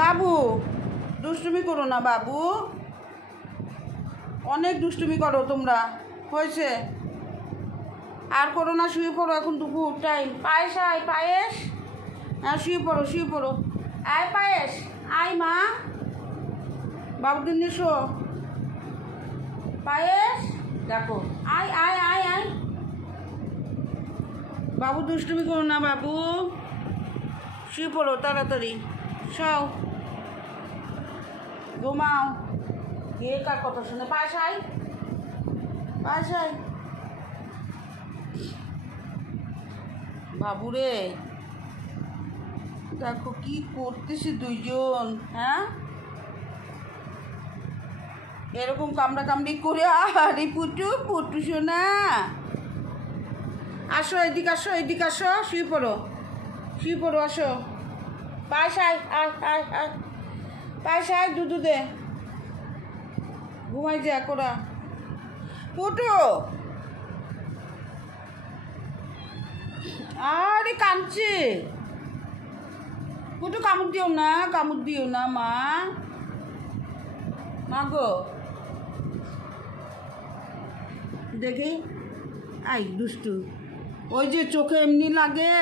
বাবু দুষ্টুমি করো না বাবু, অনেক দুষ্টুমি করো তোমরা, হয়েছে আর করো না, শুয়ে পড়ো, এখন দুপুর টাইম। পায়েস আয়, পায়েস, হ্যাঁ শুয়ে পড়ো, শুয়ে পড়ো, আয় পায়েস, আয় মা, বাবুদের নিয়ে শো, পায়েস দেখো, আয় আয় আয় আয়, বাবু দুষ্টুমি করো না বাবু, শুয়ে পড়ো তাড়াতাড়ি, সও ঘুমাও, কে কার কথা শুনে, পায়েস আয়, পায়েস আয় বাবুরে, দেখো কি করতেছে দুইজন, হ্যাঁ এরকম কামড়া কামড়ি করে, আরে পুটু পুটু শোনা, আসো এদিকে, আসো এদিকে, আসো শুয়ে পড়ো, শুয়ে পড়ো, আসো, পায়েস আয় আয় আয় আয়, পায়েস আয়, দুধু দে, ঘুমাই যা কোরা, পুটু আরে কাঁদছে, পুটু কামড় দিও না, কামড় দিও না মা, মা গো দেখি, আই দুষ্টু, ওই যে চোখে এমনি লাগে,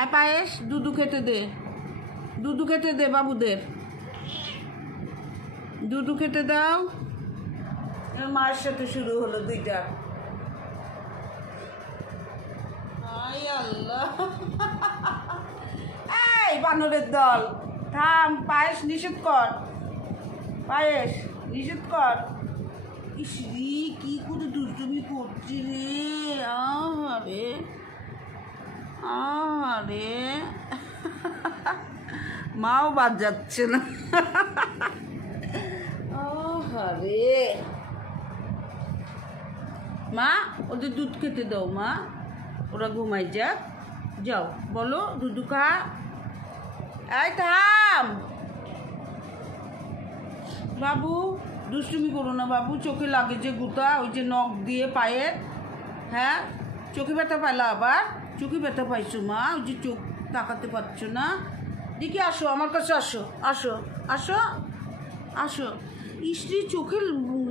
আয় পায়েস, দুধু খেতে দে, দুধু খেতে দে বাবুদের, দুধু খেতে দাও, মায়ের সাথে শুরু হলো দুইটা, আয় আল্লাহ, এই বানরের দল থাম, পায়েস নিষেধ কর, পায়েস নিষেধ কর, ইসরি কি করে দুষ্টুমি করছি রে, আরে আরে মাও বাদ যাচ্ছে না, আরে মা ওদের দুধ খেতে দাও মা, ওরা ঘুমাই যাক, যাও বলো দুধু খা, এই থাম বাবু, দুষ্টুমি করো না বাবু, চোখে লাগে যে গুতা, ওই যে নখ দিয়ে পায়ের, হ্যাঁ চোখে ব্যথা পাইলা আবার, চোখে ব্যথা পাইছো মা, ওই যে চোখ তাকাতে পারছো না, দেখি আসো আমার কাছে, আসো আসো আসো আসো, ইস্ত্রি চোখে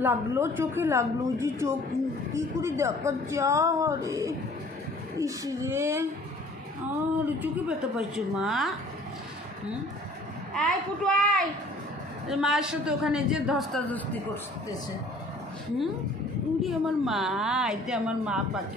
লাগলো, চোখে লাগলো, ওই যে চোখ কী করে দেখাচ্ছে, আরে ইসরে, আরে চোখে ব্যথা পাইছো মা, আয় ফুটু আয়, মায়ের সাথে ওখানে যে ধস্তাধস্তি করতেছে, উড়ি আমার মা, এটা আমার মা পাখি।